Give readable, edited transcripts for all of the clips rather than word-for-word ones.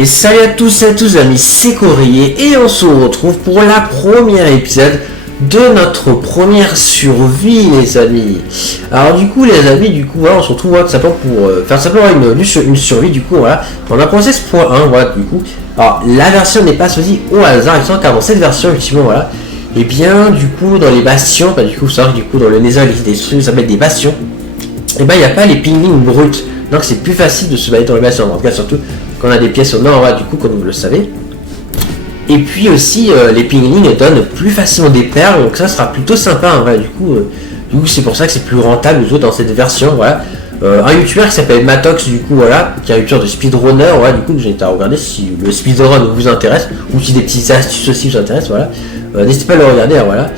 Et salut à tous amis, c'est Courrier et on se retrouve pour la première épisode de notre première survie les amis. Alors du coup les amis, voilà, on se retrouve tout simplement pour faire simplement une survie du coup voilà. On a commencé ce point 1 voilà du coup. Alors la version n'est pas choisie au hasard, il semble qu'avant cette version effectivement voilà. Et bien du coup dans les bastions, du coup ça du coup dans le Nether il existe des trucs qui s'appellent des bastions. Et ben il n'y a pas les pingwins bruts. Donc c'est plus facile de se balader dans les bastions, en tout cas surtout quand on a des pièces au nord, du coup comme vous le savez. Et puis aussi les pingwins donnent plus facilement des perles, donc ça sera plutôt sympa hein, voilà, du coup c'est pour ça que c'est plus rentable dans cette version, voilà. Un youtubeur qui s'appelle Matox du coup voilà, qui est un youtubeur de speedrunner, voilà, du coup j'ai été à regarder si le speedrun vous intéresse, ou si des petites astuces aussi vous intéressent, voilà. N'hésitez pas à le regarder, hein, voilà.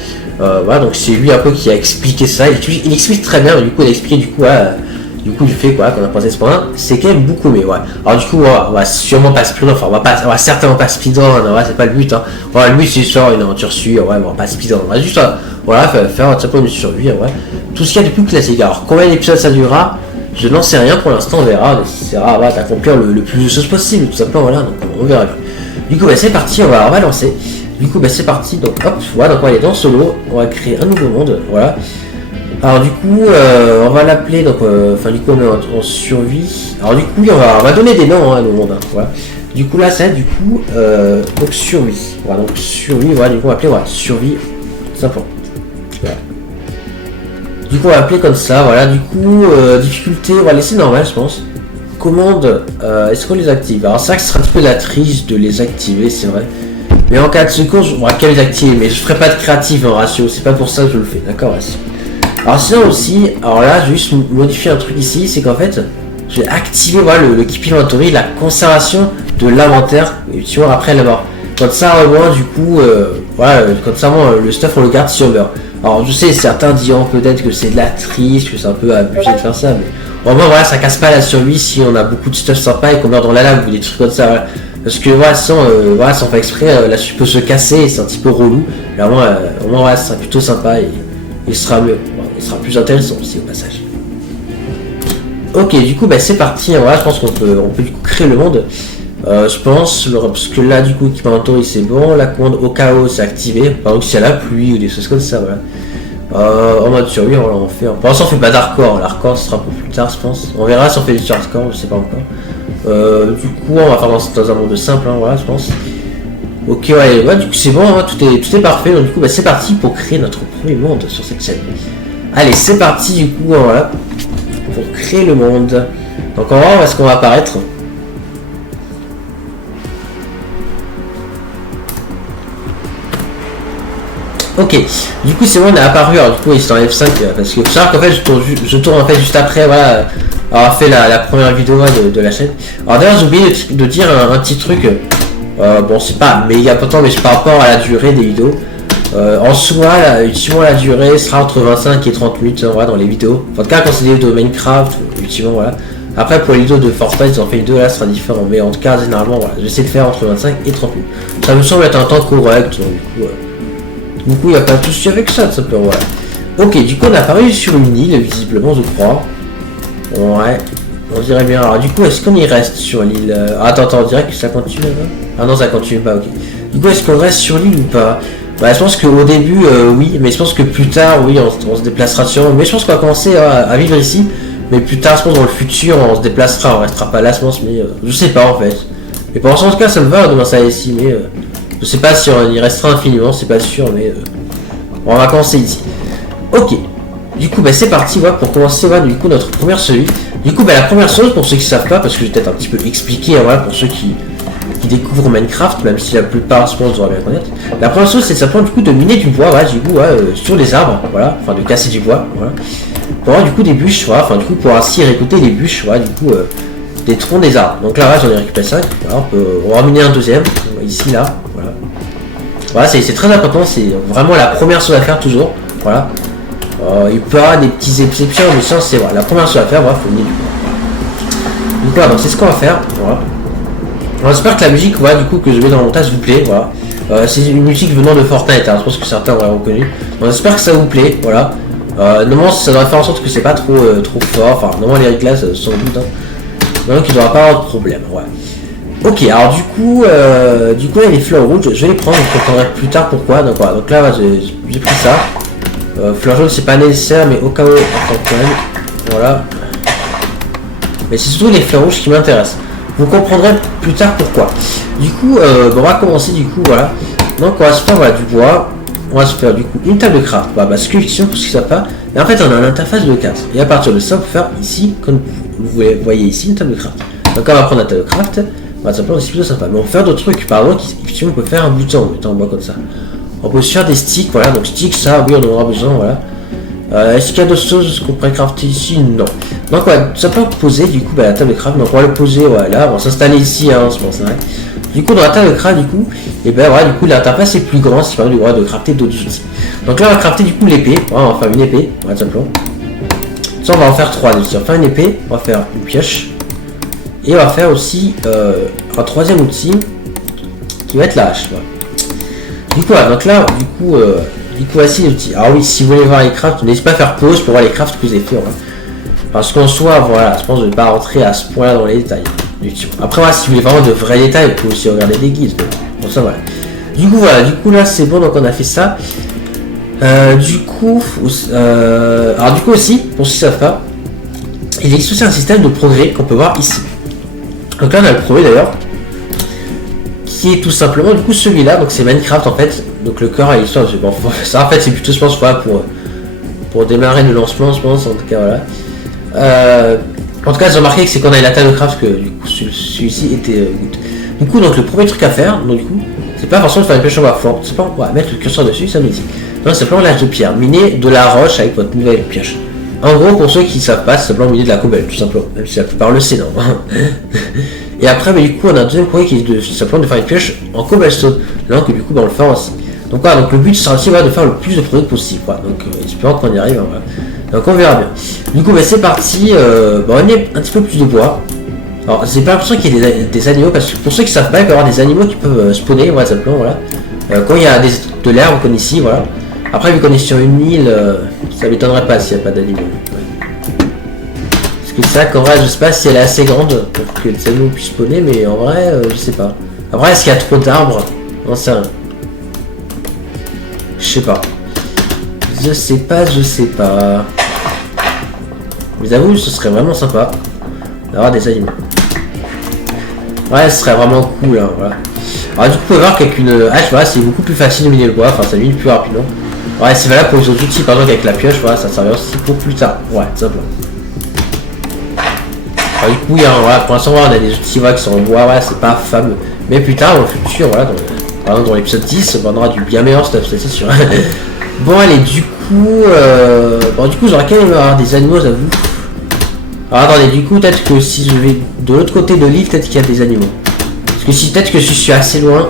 Voilà, donc c'est lui un peu qui a expliqué ça, il explique très bien, du coup il a expliqué du coup du fait quoi qu'on a pensé ce point, c'est quand même beaucoup mieux, ouais. Alors du coup on va sûrement pas speedrun, enfin on va certainement pas speedrun, ouais, c'est pas le but hein. Voilà, le but c'est genre une aventure sûre, ouais, on va pas speedrun, on va juste voilà faire un peu de survie, ouais. Tout ce qu'il y a de plus classique. Alors combien d'épisodes ça durera, je n'en sais rien pour l'instant, on verra, on essaiera voilà, d'accomplir le plus de choses possible, tout simplement, voilà, donc on verra bien. Du coup c'est parti, on va lancer. Du coup c'est parti, donc hop, voilà, donc on va aller dans solo, on va créer un nouveau monde, voilà. Alors du coup, on va l'appeler, donc, enfin du coup on est en survie. Alors du coup, on va donner des noms hein, à nos mondes, hein, voilà. Du coup là, ça du coup, donc survie. Voilà, donc survie, voilà, du coup on va appeler, voilà, survie, simplement. Voilà. Du coup on va appeler comme ça, voilà, du coup, difficulté, on va laisser normal, je pense. Commande, est-ce qu'on les active? Alors c'est vrai que ce sera un petit peu la triche de les activer, c'est vrai. Mais en cas de secours, on va les activer, mais je ferai pas de créative en ratio, c'est pas pour ça que je le fais, d'accord? Alors sinon aussi, alors là je vais juste modifier un truc ici, c'est qu'en fait je vais activer voilà, le keep inventory, la conservation de l'inventaire, tu vois après la mort. Quand ça revoit du coup, voilà, quand ça le stuff on le garde si on meurt. Alors je sais certains diront peut-être que c'est de la triche, que c'est un peu abusé de faire ça, mais au moins voilà ça casse pas la survie si on a beaucoup de stuff sympa et qu'on meurt dans la lave ou des trucs comme ça. Voilà. Parce que voilà, sans faire exprès, la suite peut se casser et c'est un petit peu relou. Mais au moins voilà, ça sera plutôt sympa et il sera mieux. Il sera plus intéressant aussi au passage. Ok, du coup c'est parti, voilà, je pense qu'on peut du coup créer le monde. Je pense, parce que là du coup qui inventory c'est bon, la commande au chaos c'est activé, par exemple s'il y a la pluie ou des choses comme ça, voilà. En mode survie, on fait. Pour l'instant on fait pas d'hardcore, l'hardcore ce sera pour plus tard je pense. On verra si on fait du hardcore, je sais pas encore. Du coup on va faire dans un monde simple, hein, voilà je pense. Ok ouais, du coup c'est bon, hein, tout est parfait, donc du coup c'est parti pour créer notre premier monde sur cette chaîne. Allez, c'est parti du coup, voilà, pour créer le monde. Donc on va voir ce qu'on va apparaître. Ok, du coup c'est bon, on est apparu, alors du coup il est en F5, parce que je sais qu'en fait je tourne en fait juste après, voilà, avoir fait la première vidéo de la chaîne. Alors d'ailleurs j'ai oublié de dire un petit truc, bon c'est pas méga important, mais c'est par rapport à la durée des vidéos. En soi, ultimement la durée sera entre 25 et 30 minutes voilà, dans les vidéos. En tout cas, quand c'est des vidéos de Minecraft, ultimement voilà. Après, pour les vidéos de Fortnite, ils ont fait une vidéo là, sera différent. Mais en tout cas, généralement, voilà, j'essaie de faire entre 25 et 30 minutes. Ça me semble être un temps correct. Donc, du coup, il n'y a pas de souci avec ça, ça peut, voilà. Ok, du coup, on a apparu sur une île, visiblement, je crois. Ouais, on dirait bien. Alors, du coup, est-ce qu'on y reste sur l'île attends, on dirait que ça continue là-bas. Ah non, ça continue pas, ok. Du coup, est-ce qu'on reste sur l'île ou pas? Bah, je pense qu'au début, oui, mais je pense que plus tard, oui, on se déplacera sûrement. Mais je pense qu'on va commencer à vivre ici. Mais plus tard, je pense dans le futur, on se déplacera, on restera pas là, je pense, mais je sais pas en fait. Mais pour l'instant, en tout cas, ça me va de m'installer ici, mais je sais pas si on y restera infiniment, c'est pas sûr, mais on va commencer ici. Ok, du coup, c'est parti, voilà, pour commencer, voilà, du coup, notre première survie. Du coup, la première chose, pour ceux qui savent pas, parce que je vais peut-être un petit peu expliquer, voilà, pour ceux qui découvrent Minecraft, même si la plupart je pense devraient bien connaître. La première chose c'est simplement du coup de miner du bois, voilà, du coup sur les arbres, voilà, enfin de casser du bois, voilà. Pour avoir du coup des bûches, voilà, enfin du coup pour ainsi récolter des bûches, voilà, du coup des troncs des arbres. Donc là j'en ai récupéré 5, voilà, on va miner un deuxième, ici là, voilà. Voilà, c'est très important, c'est vraiment la première chose à faire toujours, voilà. Il peut y avoir des petites exceptions, mais ça c'est voilà, la première chose à faire, voilà, faut miner du bois. Donc là, donc c'est ce qu'on va faire, voilà. J'espère que la musique voilà, du coup, que je mets dans le montage vous plaît. Voilà. C'est une musique venant de Fortnite, hein, je pense que certains auraient reconnu. Donc j'espère que ça vous plaît. Voilà. Normalement ça devrait faire en sorte que c'est pas trop fort. Enfin normalement les réglages sans doute. Hein. Donc il ne devra pas avoir de problème. Ouais. Ok, alors du coup là, les fleurs rouges, je vais les prendre, je comprendrai plus tard pourquoi. Donc voilà, donc là j'ai pris ça. Fleurs jaunes c'est pas nécessaire, mais au cas où, quand même. Voilà. Mais c'est surtout les fleurs rouges qui m'intéressent. Vous comprendrez plus tard pourquoi. Du coup, bon, on va commencer du coup, voilà. Donc on va se faire voilà, du bois. On va se faire du coup une table de craft. Bah, sculption pour ce qui ne savent pas. Et en fait on a une interface de 4. Et à partir de ça, on peut faire ici, comme vous voyez ici, une table de craft. Donc on va prendre la table de craft. On va simplement c'est plutôt sympa. Mais on peut faire d'autres trucs. Par exemple, effectivement, on peut faire un bouton en bois comme ça. On peut se faire des sticks, voilà. Donc sticks, ça, oui, on en aura besoin, voilà. Est-ce qu'il y a d'autres choses qu'on pourrait crafter ici? Non. Donc ouais, tout simplement poser du coup la table de craft. Donc on va le poser voilà, on va s'installer ici hein, je pense. Hein. Du coup dans la table de craft du coup, et ben voilà du coup l'interface est plus grande, ce qui permet de crafter d'autres outils. Donc là on va crafter du coup l'épée, voilà, on va faire une épée, voilà simplement. Ça on va en faire 3 outils. On va faire une épée, on va faire une pioche. Et on va faire aussi un troisième outil qui va être la hache. Voilà. Du coup voilà, donc là du coup voici les outils. Alors oui, si vous voulez voir les crafts, n'hésitez pas à faire pause pour voir les crafts que vous avez fait. Voilà. Parce qu'en soi, voilà, je pense que je ne vais pas rentrer à ce point-là dans les détails. Après, voilà, si vous voulez vraiment de vrais détails, vous pouvez aussi regarder des guides. Bon, ça, voilà. Du coup, voilà, du coup, là, c'est bon, donc on a fait ça. Alors, du coup aussi, pour ceux qui ne savent pas, il existe aussi un système de progrès qu'on peut voir ici. Donc là, on a le progrès d'ailleurs, qui est tout simplement, du coup, celui-là. Donc, c'est Minecraft en fait. Donc, le cœur à l'histoire, bon, ça en fait, c'est plutôt, je pense, voilà, pour démarrer le lancement, je pense, en tout cas, voilà. En tout cas, j'ai remarqué que c'est qu'on a la table de craft que du coup celui-ci était good. Du coup, donc le premier truc à faire, donc du coup, c'est pas forcément de faire une pioche en bois flanc, c'est pas mettre le curseur dessus, ça me dit. Non, c'est simplement l'âge de pierre, miner de la roche avec votre nouvelle pioche. En gros, pour ceux qui ne savent pas, c'est simplement miner de la cobble, tout simplement, même si la plupart le sait, non. Et après, mais du coup, on a un deuxième projet qui est simplement de faire une pioche en cobblestone, là que du coup, on le fait aussi. Donc voilà, donc le but sera aussi voilà, de faire le plus de progrès possible, voilà. Donc espérons qu'on y arrive, hein, voilà. Donc on verra bien. Du coup, c'est parti. On a un petit peu plus de bois. Alors, j'ai pas l'impression qu'il y ait des animaux, parce que pour ceux qui savent pas, il peut y avoir des animaux qui peuvent spawner, voilà, simplement, voilà. Quand il y a de l'herbe, comme ici, voilà. Après, vu qu'on est sur une île, ça m'étonnerait pas s'il n'y a pas d'animaux. Ouais. Parce que ça, qu'en vrai, je sais pas si elle est assez grande pour que des animaux puissent spawner, mais en vrai, je sais pas. Après, est-ce qu'il y a trop d'arbres? Non, c'est rien. Je sais pas. Je sais pas. Mais avoue, ce serait vraiment sympa d'avoir des animaux. Ouais, ce serait vraiment cool, hein, voilà. Alors du coup, vous pouvez voir qu'avec une hache, voilà, c'est beaucoup plus facile de miner le bois, enfin ça mine plus rapidement. Ouais, c'est valable pour les autres outils, par exemple avec la pioche, voilà, ça servira aussi pour plus tard. Ouais, simplement. Alors, du coup, voilà, pour l'instant, voilà, on a des outils voilà, qui sont en bois, voilà, c'est pas fameux. Mais plus tard, dans le futur, voilà, par exemple dans l'épisode 10, on aura du bien meilleur stuff, c'est sûr. Bon, allez, du coup, j'aurais quand même avoir des animaux, à vous. Alors attendez, du coup, peut-être que si je vais de l'autre côté de l'île, peut-être qu'il y a des animaux. Parce que si peut-être que si je suis assez loin,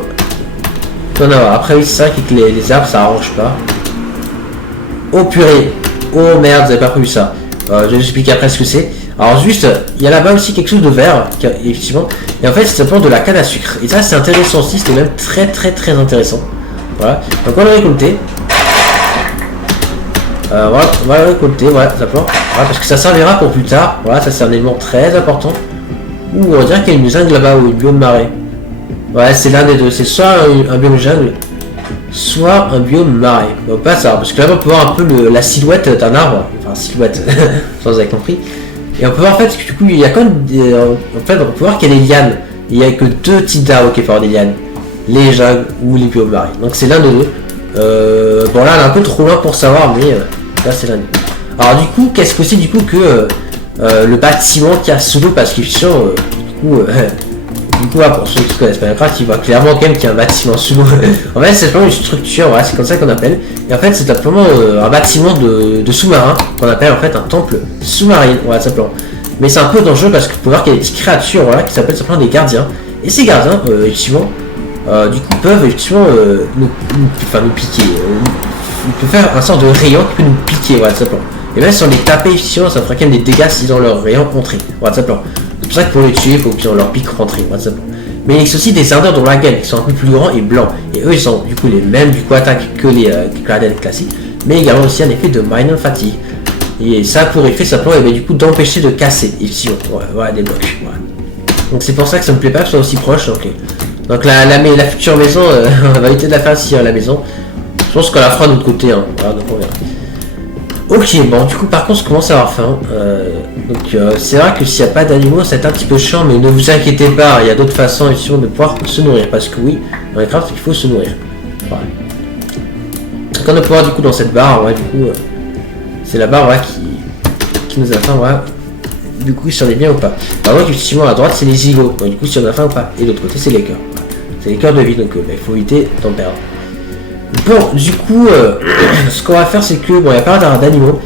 on en avoir. Après oui, c'est vrai que les arbres ça arrange pas. Oh purée. Oh merde, vous avez pas prévu ça. Je vais vous expliquer après ce que c'est. Alors juste, il y a là-bas aussi quelque chose de vert, effectivement. Et en fait, c'est simplement de la canne à sucre. Et ça, c'est intéressant aussi, c'était même très intéressant. Voilà. Donc on l'a récolté. Voilà, on va le récolter, voilà, simplement. Voilà, parce que ça servira pour plus tard. Voilà, ça c'est un élément très important. Ouh, on dirait qu'il y a une jungle là-bas ou une biome marée. Ouais, c'est l'un des deux. C'est soit un biome jungle, soit un biome marée. On va pas ça, parce que là on peut voir un peu la silhouette d'un arbre. Enfin, silhouette, sans vous avez compris. Et on peut voir en fait que du coup, il y a quand même des... En fait, on peut voir qu'il y a des lianes. Il n'y a que deux types d'arbres qui peuvent avoir des lianes. Les jungles ou les biomes marées. Donc c'est l'un des deux. Bon là, elle est un peu trop loin pour savoir, mais... là c'est l'année. Alors du coup, qu'est-ce que c'est du coup que le bâtiment qui a sous l'eau, parce que du coup, pour ceux qui connaissent pas Minecraft, ils voient clairement quand même qu'il y a un bâtiment sous l'eau. En fait, c'est simplement une structure, voilà, c'est comme ça qu'on appelle. Et en fait, c'est simplement un bâtiment de sous-marin qu'on appelle en fait un temple sous-marin, voilà, simplement. Mais c'est un peu dangereux parce que vous pouvez voir qu'il y a des petites créatures, voilà, qui s'appellent simplement des gardiens. Et ces gardiens, effectivement, du coup, peuvent effectivement nous piquer. Il peut faire un sort de rayon qui peut nous piquer, voilà, simplement. Et même si on les tapait, effectivement, ça ferait quand même des dégâts s'ils ont leur rayon entré, voilà, simplement. C'est pour ça que pour les tuer, il faut qu'ils ont leur pic rentré, voilà, simplement. Mais il existe aussi des ardeurs dans la gamme qui sont un peu plus grands et blancs. Et eux, ils sont du coup les mêmes du coup attaques que les gardiens classiques, mais également aussi un effet de minor fatigue. Et ça a pour effet simplement, et bien, du coup, d'empêcher de casser, effectivement. Voilà, des blocs. Voilà. Donc c'est pour ça que ça me plaît pas que ce soit aussi proche. Donc la future maison, on va éviter de la faire ici, la maison. Je pense qu'on la fera de l'autre côté. Voilà, donc on verra. Ok, bon, du coup, par contre, je commence à avoir faim. C'est vrai que s'il n'y a pas d'animaux, c'est un petit peu chiant, mais ne vous inquiétez pas, il y a d'autres façons de pouvoir se nourrir. Parce que oui, dans Minecraft, il faut se nourrir. Voilà. Donc on va pouvoir, du coup, dans cette barre, du coup, c'est la barre qui nous a faim, Du coup, si on est bien ou pas. Alors, donc, effectivement, à droite, c'est les îlots. Donc, du coup, si on a faim ou pas. Et de l'autre côté, c'est les cœurs. C'est les cœurs de vie, donc il faut éviter d'en perdre. Bon, du coup, ce qu'on va faire, c'est que, bon, il n'y a pas d'animaux.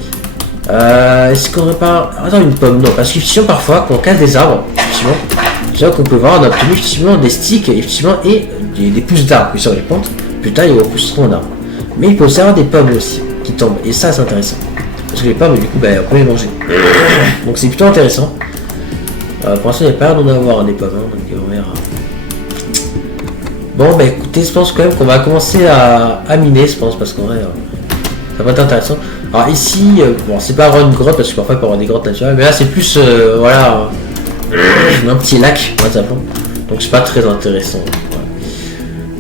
Est-ce qu'on répare... Attends, une pomme, non, parce qu'effectivement, parfois, quand on casse des arbres, effectivement, c'est là qu'on peut voir, on a obtenu, effectivement, des sticks, effectivement, et des pousses d'arbres, puis sur les plantes, putain, ils repousseront en arbre. Mais il peut aussi avoir des pommes aussi, qui tombent, et ça, c'est intéressant. Parce que les pommes, du coup, on peut les manger. Donc, c'est plutôt intéressant. Pour l'instant, il n'y a pas l'air d'en avoir des pommes, donc on verra. Bon, écoutez, je pense quand même qu'on va commencer à miner, je pense, parce qu'en vrai, ça va être intéressant. Alors ici, bon, c'est pas vraiment une grotte, parce que parfois il peut y avoir des grottes naturelles, mais là c'est plus, voilà, un petit lac, donc c'est pas très intéressant. Voilà.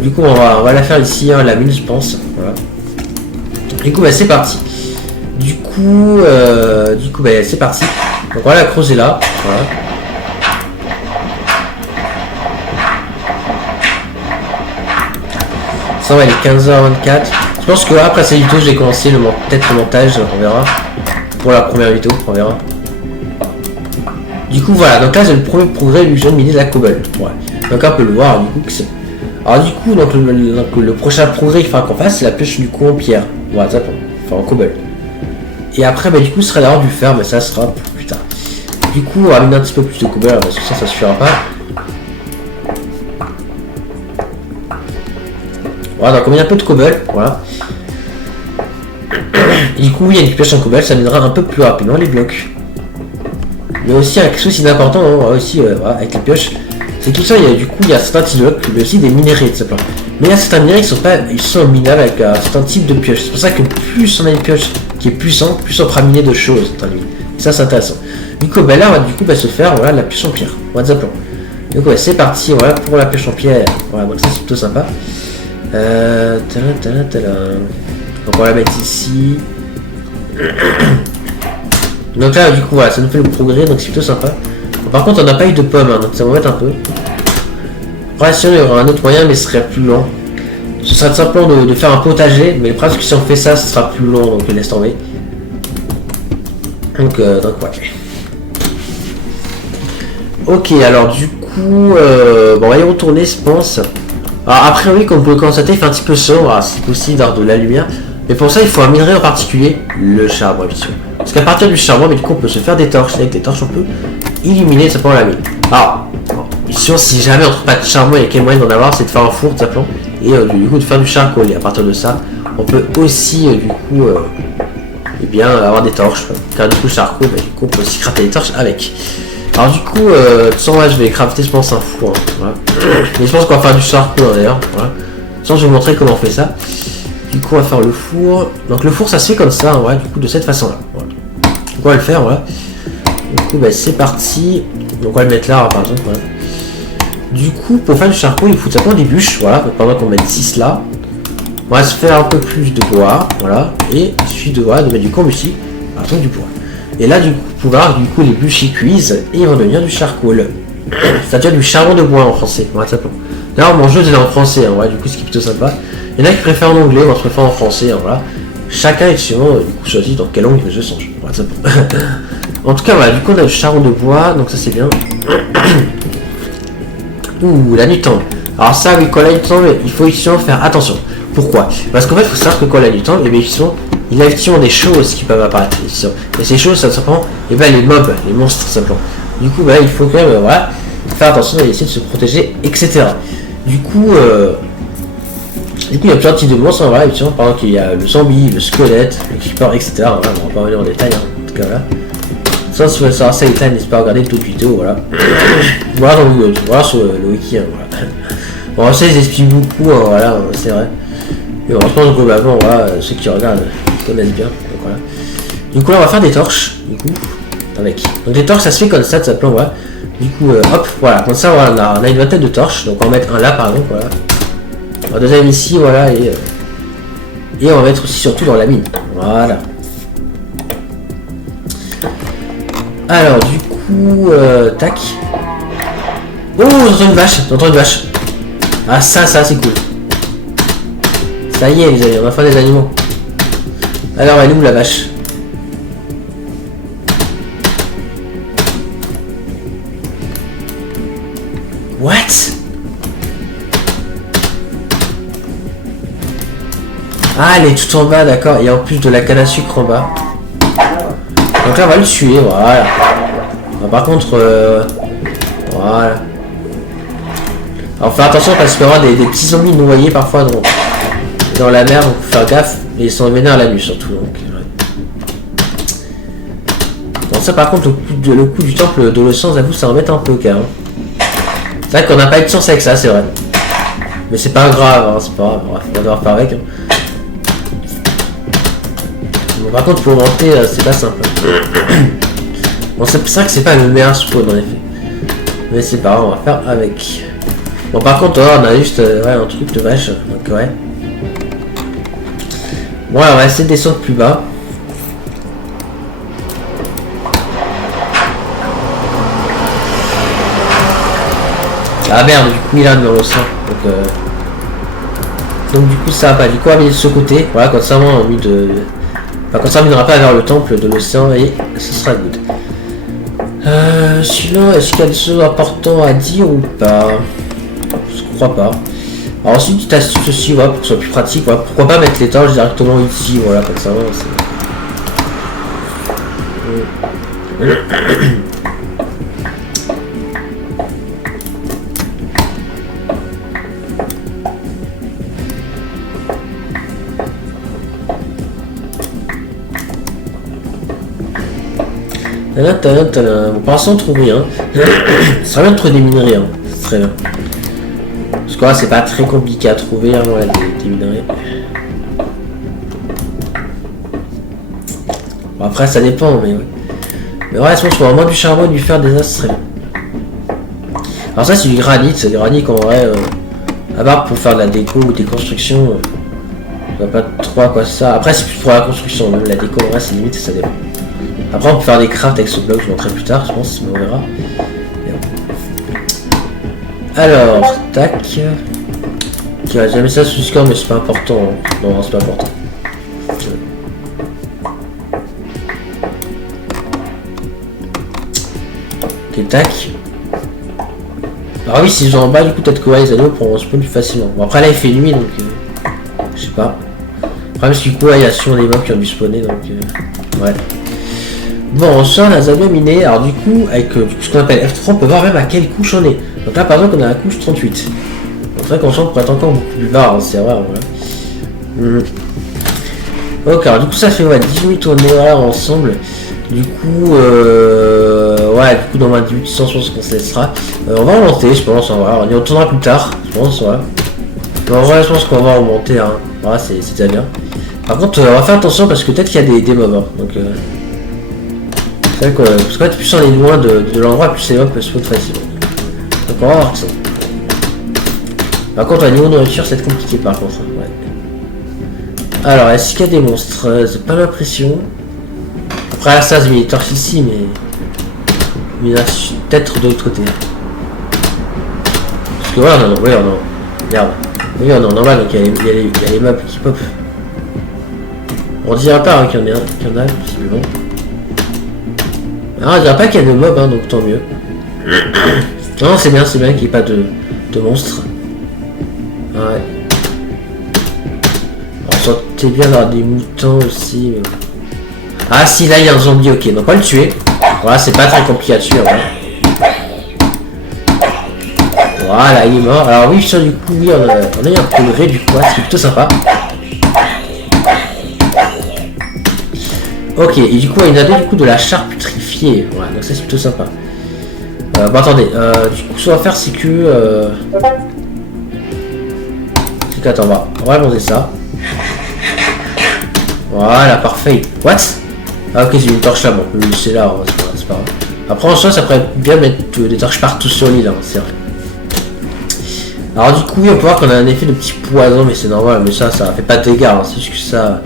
Du coup, on va la faire ici, la mine, je pense. Voilà. Du coup, c'est parti. Du coup, c'est parti. Donc on va la creuser là, voilà. Ça va, il est 15h24. Je pense que après cette vidéo, je vais commencer peut-être le montage, on verra. Pour la première vidéo, on verra. Du coup, voilà. Donc là, j'ai le premier progrès vu que je viens de miner de la cobble. Ouais. Donc on peut le voir, du coup. Alors du coup, le prochain progrès qu'il faudra qu'on fasse, c'est la pêche du coup en pierre. Voilà, ça, enfin en cobble. Et après, du coup, ce sera l'heure du fer, mais ça sera plus tard. Du coup, on va miner un petit peu plus de cobble, parce que ça suffira pas. Voilà, donc on met un peu de cobble, voilà. Et du coup, il y a une pioche en cobble, ça mènera un peu plus rapidement les blocs. Mais aussi, quelque chose d'important, aussi, voilà, avec les pioches, c'est qu'il y a certains types de blocs, mais aussi des minéraux, tout simplement. Mais il y a certains minéraux qui sont minables avec certains types de pioches. C'est pour ça que plus on a une pioche qui est puissante, plus on pourra miner de choses. Ça, c'est intéressant. Du coup, là, on va se faire, voilà, la pioche en pierre. Voilà, du coup, c'est parti, voilà, pour la pioche en pierre. Voilà, donc ça, c'est plutôt sympa. Donc on va la mettre ici. Donc là du coup voilà, ça nous fait le progrès, donc c'est plutôt sympa. Bon, par contre on n'a pas eu de pommes, donc ça m'embête un peu. Après sinon il y aura un autre moyen, mais ce serait plus lent. Ce serait tout simplement de faire un potager, mais presque si on fait ça, ce sera plus long, donc laisse tomber. Donc ouais. Ok, alors du coup, on va y retourner, je pense. Alors après oui, comme vous pouvez le constater, il fait un petit peu sombre, c'est possible d'avoir de la lumière. Mais pour ça, il faut un minerai en particulier, le charbon, bien sûr. Parce qu'à partir du charbon, du coup, on peut se faire des torches. Avec des torches, on peut illuminer simplement la mine. Alors, bien sûr, si jamais on trouve pas de charbon, il y a quel moyen d'en avoir, c'est de faire un four, tout simplement. Et du coup, de faire du charcoal. Et à partir de ça, on peut aussi, du coup, avoir des torches. Car du coup, le charcoal, du coup, on peut aussi crafter des torches avec. Alors du coup, de toute façon, là, je vais crafter, je pense, un four. Voilà. Mais je pense qu'on va faire du charcoal, d'ailleurs. Voilà. Je vais vous montrer comment on fait ça. Du coup, on va faire le four. Donc le four, ça se fait comme ça, ouais, du coup, de cette façon-là. Voilà. Donc on va le faire, voilà. Du coup, c'est parti. Donc on va le mettre là, par exemple. Voilà. Du coup, pour faire du charcoal, il faut simplement des bûches. Voilà, pendant qu'on met 6 là. On va se faire un peu plus de bois. Voilà. Et il suffit de mettre du combustible. Par exemple, du bois. Et là, du coup, les bûches y cuisent et ils vont devenir du charcoal. C'est-à-dire du charbon de bois en français. Voilà, simplement. Là, mon jeu est en français, ouais, du coup, ce qui est plutôt sympa. Il y en a qui préfèrent en anglais, moi je préfère en français, voilà. Chacun est souvent du coup choisi dans quelle langue il veut se changer. Voilà, en tout cas, voilà, du coup on a du charbon de bois, donc ça c'est bien. Ouh, la nuit tombe. Alors ça, oui, quand la nuit tombe, il faut effectivement faire attention. Pourquoi? Parce qu'en fait, il faut savoir que quand la nuit tombe, il y a effectivement des choses qui peuvent apparaître. Et ces choses, ça simplement, les mobs, les monstres, simplement. Du coup, il faut quand même, voilà, faire attention et essayer de se protéger, etc. Du coup, il y a plusieurs types de monstres, voilà, effectivement, par exemple, il y a le zombie, le squelette, le creeper, etc. Voilà, on va pas revenir en détail, en tout cas, voilà. Ça, si vous voulez savoir ça, n'hésitez pas à regarder d'autres vidéos, voilà. Voilà sur le wiki, voilà. Bon, ça, ils expliquent beaucoup, voilà, c'est vrai. Mais heureusement, globalement, voilà, ceux qui regardent connaissent bien, donc voilà. Du coup, là, on va faire des torches, du coup, avec. Donc, les torches, ça se fait comme ça, tout simplement, voilà. Du coup, hop, voilà, comme ça, voilà, on a une vingtaine de torches, donc on va mettre un là, par exemple, voilà. Un deuxième ici, voilà, et on va mettre aussi surtout dans la mine, voilà. Alors, du coup, tac. Oh, j'entends une vache, j'entends une vache. Ah, ça, c'est cool. Ça y est, les amis, on a fait des animaux. Alors, elle est où la vache? What? Ah, elle est tout en bas, d'accord. Et en plus de la canne à sucre en bas. Donc là, on va le tuer, voilà. Alors, par contre, voilà. Alors, faire attention parce qu'il peut y avoir des petits zombies noyés parfois dans la mer, donc faut faire gaffe. Et ils sont vénères la nuit surtout. Donc, ouais. Bon, ça, par contre, le coup du temple de l'océan, j'avoue, ça embête un peu quand même. C'est vrai qu'on n'a pas eu de chance avec ça, c'est vrai. Mais c'est pas grave, hein, c'est pas grave, bref, on va devoir faire avec. Hein. Bon, par contre, pour monter, c'est pas simple. Bon, c'est vrai que c'est pas le meilleur spawn en effet. Mais c'est pas grave, on va faire avec. Bon, par contre, on a juste ouais, un truc de vache, donc ouais. Bon, alors, on va essayer de descendre plus bas. Ah merde, du coup il a dans l'océan. Donc du coup ça va pas. Du coup on va mettre de ce côté. Voilà, comme ça on a mis de. Enfin comme ça on n'ira pas vers le temple de l'océan et ce sera good. Sinon, est-ce qu'il y a des choses importantes à dire ou pas? Je crois pas. Alors ensuite, petite astuce aussi, voilà, pour que ce soit plus pratique, voilà, pourquoi pas mettre les torches directement ici, voilà, comme ça. Bon, pour l'instant on trouve rien. Ce serait bien de trouver des minerais, hein. C'est très bien. Parce que là c'est pas très compliqué à trouver, hein, voilà, des minerais. Bon, après ça dépend, mais ouais. Mais ouais, je pense qu'on va moins du charbon, du fer, des as, ce serait bien. Alors ça c'est du granit, c'est du granit qu'en vrai, à part pour faire de la déco ou des constructions, je vois pas trop à quoi ça. Après c'est plus pour la construction, même la déco en vrai c'est limite, ça dépend. Après on peut faire des crafts avec ce bloc, je montrerai plus tard je pense, mais on verra. Alors, tac. Tu vas jamais ça sous score mais c'est pas important. Hein. Non, c'est pas important. Ok, tac. Alors oui, si je vais en bas, du coup peut-être que ouais, les anneaux pourront spawn plus facilement. Bon après là il fait nuit donc je sais pas. Après parce que du coup ouais, il y a sûrement des mobs qui ont dû spawner donc ouais. Bon, on sort la zone minée. Alors du coup, avec ce qu'on appelle F3, on peut voir même à quelle couche on est. Donc là, par exemple, on a la couche 38. Donc c'est vrai qu'on sent pour être encore beaucoup plus bas, hein, c'est vrai, voilà. Ok, alors du coup, ça fait ouais, 10 minutes on est voilà, ensemble. Du coup, ouais, du coup, dans ma 18 je pense qu'on se laissera. On va remonter, je pense, voilà. On y retournera plus tard, je pense, ouais. Mais en vrai, je pense qu'on va remonter, hein. Voilà, c'est déjà bien. Par contre, on va faire attention parce que peut-être qu'il y a des mobs, hein. Donc, c'est vrai que, parce que plus on est loin de l'endroit, plus les mobs peuvent se foutre facilement. Donc on va voir ça. Par contre, au niveau nourriture, c'est compliqué par contre. Ouais. Alors, est-ce qu'il y a des monstres? C'est pas l'impression. Après, ça, j'ai mis les torches ici, mais il y en a peut-être de l'autre côté. Parce que voilà, non, oui, non. Regarde. Oui, on est normal, donc il y a les mobs qui pop. On dira pas hein, qu'il y en a, possiblement. Alors, on dirait pas qu'il y a de mobs, hein, donc tant mieux. Non, c'est bien qu'il n'y ait pas de monstres. Ouais. On sentait bien d'avoir des moutons aussi. Mais... Ah si, là il y a un zombie, ok, on va pas le tuer. Voilà, c'est pas très compliqué à tuer. Voilà, il est mort. Alors oui, sur du coup, oui, on a eu un progrès du coup, c'est plutôt sympa. Ok, et du coup, il y a du coup de la charcuterie. Voilà, donc ça c'est plutôt sympa. Bon attendez, du coup ce qu'on va faire c'est que... C'est qu'attends, on va monter ça. Voilà, parfait. What? Ah ok, j'ai une torche là, bon, c'est là, c'est pas grave. Après en soi ça pourrait bien mettre des torches partout sur l'île, hein, c'est vrai. Alors du coup on peut voir qu'on a un effet de petit poison, mais c'est normal, mais ça fait pas de dégâts, hein, c'est juste que ça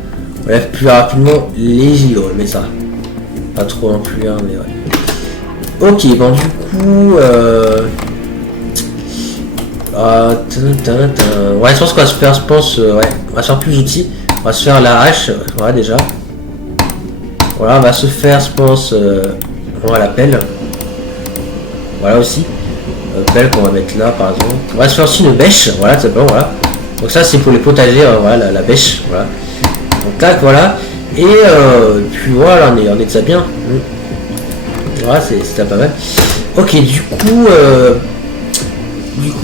relève plus rapidement les îlots, mais ça pas trop non plus, hein, mais ouais. Ok, bon du coup ouais, je pense qu'on va se faire, ouais, on va se faire plus d'outils, on va se faire la hache, voilà déjà. Voilà, on va se faire, je pense, on va la pelle. Voilà aussi. Pelle qu'on va mettre là par exemple. On va se faire aussi une bêche, voilà, c'est bon, voilà. Donc ça c'est pour les potagers, voilà, la bêche, voilà. Donc tac, voilà. Et puis voilà, on est déjà bien. Voilà, c'est pas mal. Ok, du coup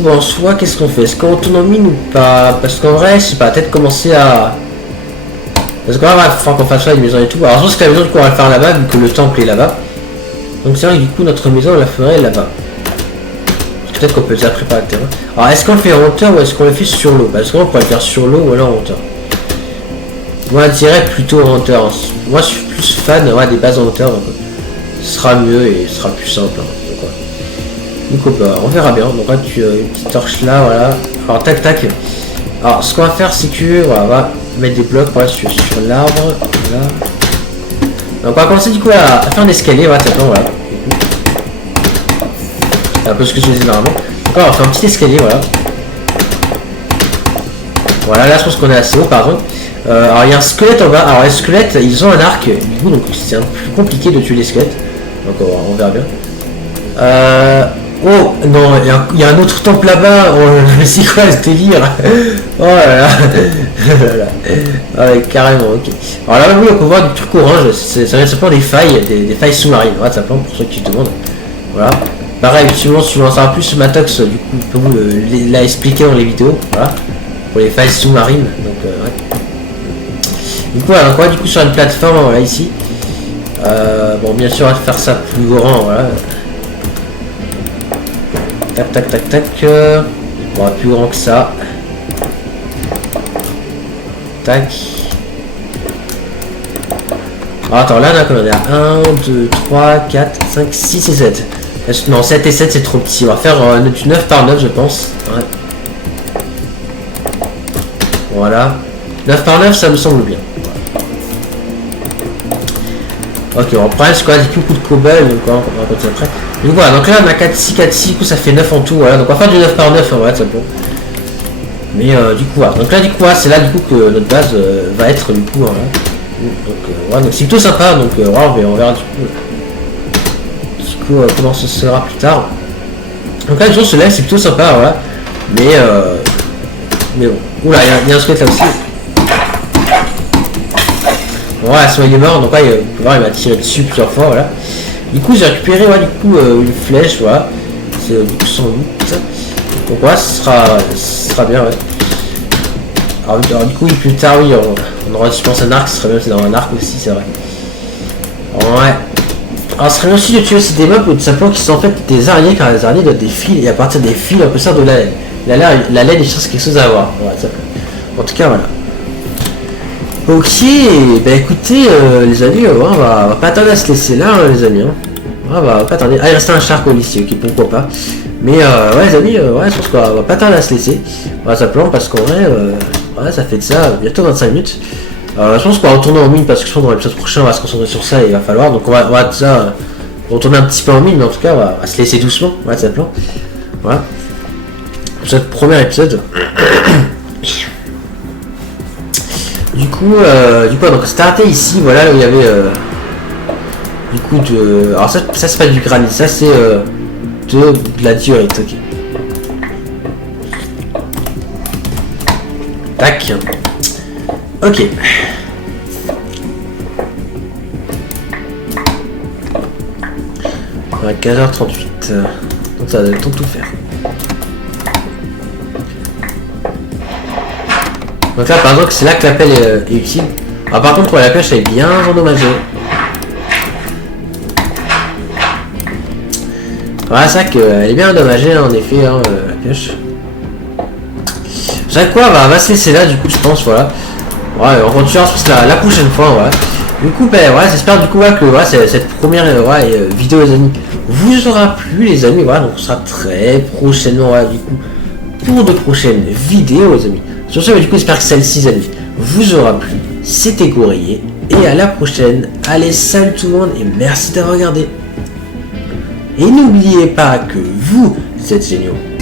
en soi, qu'est-ce qu'on fait? Est-ce qu'on retourne en mine ou pas? Parce qu'en vrai, je sais pas, peut-être commencer à... Parce qu'on va falloir qu'on fasse ça, une maison et tout. Alors je pense que la maison du coup on va le faire là-bas, vu que le temple est là-bas. Donc c'est vrai que du coup notre maison on la ferait là-bas. Peut-être qu'on peut déjà préparer le terrain. Alors est-ce qu'on le fait en hauteur ou est-ce qu'on le fait sur l'eau? Parce qu'on pourrait le faire sur l'eau ou alors en hauteur. Moi je dirais plutôt en hauteur. Moi je suis plus fan des bases en hauteur. Donc, ce sera mieux et ce sera plus simple. Hein. Donc on verra bien. Donc là tu as une petite torche là, voilà. Alors tac tac. Alors ce qu'on va faire c'est que voilà, on va mettre des blocs voilà, sur l'arbre. Voilà. Donc on va commencer du coup à faire un escalier, voilà, voilà. C'est un peu ce que je faisais normalement. Donc on va faire un petit escalier, voilà. Voilà, là je pense qu'on est assez haut par exemple. Alors il y a un squelette en bas. Alors les squelettes ils ont un arc, du coup donc c'est un peu plus compliqué de tuer les squelettes. Donc on verra bien. Oh non, il y a un autre temple là-bas. Oh, c'est quoi ce délire? Oh là là. Ouais, carrément, ok. Alors là, oui, on peut voir du truc orange. Ça s'appelle des failles sous-marines. Voilà, ça s'appelle pour ceux qui se demandent. Voilà. Pareil, suivant ça va plus Matox, du coup, je peux vous l'a expliqué dans les vidéos. Voilà. Pour les failles sous-marines. Donc, ouais. Du coup, alors, quoi, du coup, sur une plateforme, voilà, ici. Bon, bien sûr, on va faire ça plus grand, voilà. Tac tac tac tac. Bon, plus grand que ça. Tac. Alors, attends, là, on est à 1, 2, 3, 4, 5, 6 et 7. Non, 7 et 7 c'est trop petit. On va faire du 9 par 9 je pense. Ouais. Voilà. 9 par 9 ça me semble bien. Ok, on reprend ce qu'on a dit coup de cobalt, donc on va continuer après. Donc voilà, donc là on a 4, 6, 4, 6, du coup ça fait 9 en tout, voilà. Donc on va faire du 9 par 9, ouais, c'est bon. Mais du coup, voilà. Donc là, du coup, c'est là du coup que notre base va être du coup. Voilà. Donc voilà, donc c'est plutôt sympa, donc voilà, on verra du coup comment ce sera plus tard. Donc là, les gens se lèvent, c'est plutôt sympa, voilà. Mais bon. Oula, il y a un squelette là aussi. Voilà, soit il est mort, donc là, il m'a tiré dessus plusieurs fois, voilà. Du coup, j'ai récupéré, ouais, du coup, une flèche, voilà. C'est du coup 108. Donc voilà, ce sera bien, ouais. Alors du coup, plus tard, oui, on aura, je pense, un arc, ce serait bien, c'est dans un arc aussi, c'est vrai. Ouais. Alors, ce serait bien aussi de tuer aussi des mobs ou tout simplement qui sont en fait des araignées, car les araignées donnent des fils, et à partir des fils, on peut sortir de la laine. La laine, il cherche quelque chose à voir. Voilà, ça peut. En tout cas, voilà. Ok, bah écoutez, les amis, on va pas tarder à se laisser là, hein, les amis. Hein. On va pas tarder. Ah, il reste un charc au lycée, ok, pourquoi pas. Mais ouais, les amis, ouais, je pense qu'on va pas tarder à se laisser. Voilà, simplement parce qu'en vrai, ouais, ça fait de ça bientôt 25 minutes. Je pense qu'on va retourner en mine parce que je pense que dans l'épisode prochain, on va se concentrer sur ça et il va falloir. Donc on va déjà retourner un petit peu en mine, mais en tout cas, on va se laisser doucement. Ouais, c'est le plan. Voilà. Pour ce premier épisode. Du coup, donc c'était arrêté ici, voilà, là où il y avait du coup de. Alors ça c'est pas du granit, ça c'est de la diorite, ok. Tac. Ok. On a 15h38. Donc ça va le temps de tout faire. Donc là par exemple c'est là que la pelle est utile. Alors par contre pour la pêche elle est bien endommagée. Voilà, c'est vrai qu'elle est bien endommagée hein, en effet hein, la pêche. C'est quoi, on va se laisser là du coup je pense, voilà. Ouais, on continue la prochaine fois, voilà. Du coup, ben voilà, j'espère du coup que voilà, cette première vidéo les amis vous aura plu les amis. Voilà, donc on sera très prochainement voilà, du coup pour de prochaines vidéos les amis. Sur ce, du coup j'espère que celle-ci les amis vous aura plu. C'était Gourrier et à la prochaine. Allez, salut tout le monde et merci d'avoir regardé. Et n'oubliez pas que vous êtes géniaux.